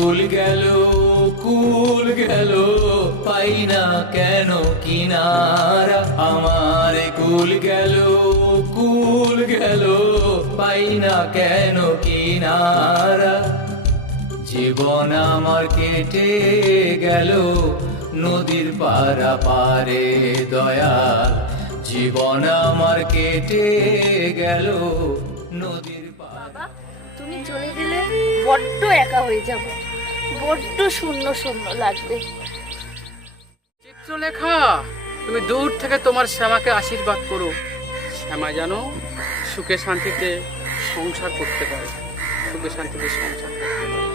কুল গেল কুল গেল, পাই না কেন কিনারা? আমার কুল গেল কুল গেল, পাই না কেন কিনারা? জীবন আমার কেটে গেল, নদীর পারা পারে দয়াল। জীবন আমার কেটে গেল, নদীর বাবা, তুমি চলে গেলে বড্ড একা হয়ে যাব। বড্ড শূন্য শূন্য লাগবে। চিত্রলেখা তুমি দূর থেকে তোমার শ্যামাকে আশীর্বাদ করো। শ্যামা যেন সুখে শান্তিতে সংসার করতে পারে। সুখে শান্তিতে সংসার করতে পারে।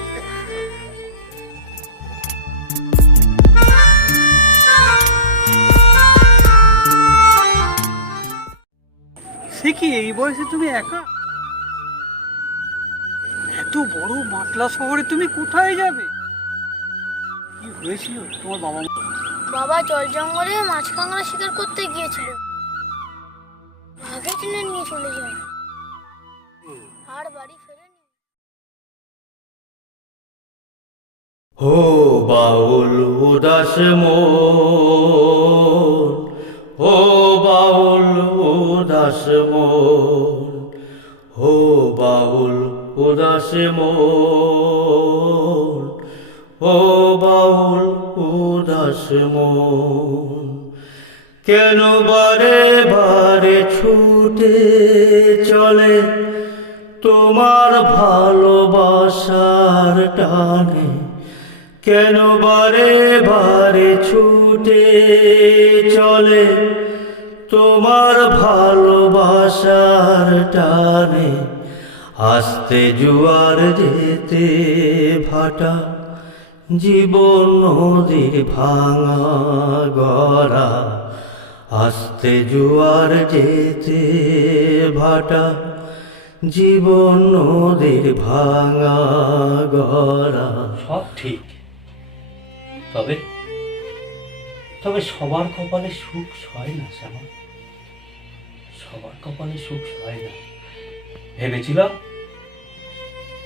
সে কি এই বয়সে তুমি একা? এত বড় মাতলা শহরে তুমি কোথায় যাবে? কি হয়েছিল? তোমার বাবা মা বাবা জল জঙ্গলে মাছ কাঁকড়া শিকার করতে গিয়েছিল। আগে টেনে নিয়ে চলে যায়। আর বাড়ি ফেরেনি। হো বাউল উদাস মন হো বাউল উদাস মন হো বাউল উদাস মন হো বাউল উদাস মন, কেন বারে বারে ছুটে চলে তোমার ভালোবাসার টানে? কেন বারে বারে ছুটে চলে তোমার ভালোবাসার টানে? আসতে জুয়ার যেতে ভাটা, জীবন নদীর ভাঙা গড়া। আসতে জুয়ার যেতে ভাটা, জীবন নদীর ভাঙা গড়া। সব ঠিক। তবে তবে সবার কপালে সুখ হয় না সবার কপালে সুখ হয় না। ভেবেছিলাম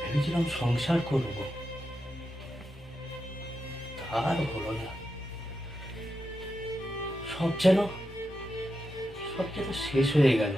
ভেবেছিলাম সংসার করব। তার হলো না। সব যেন সব যেন শেষ হয়ে গেল।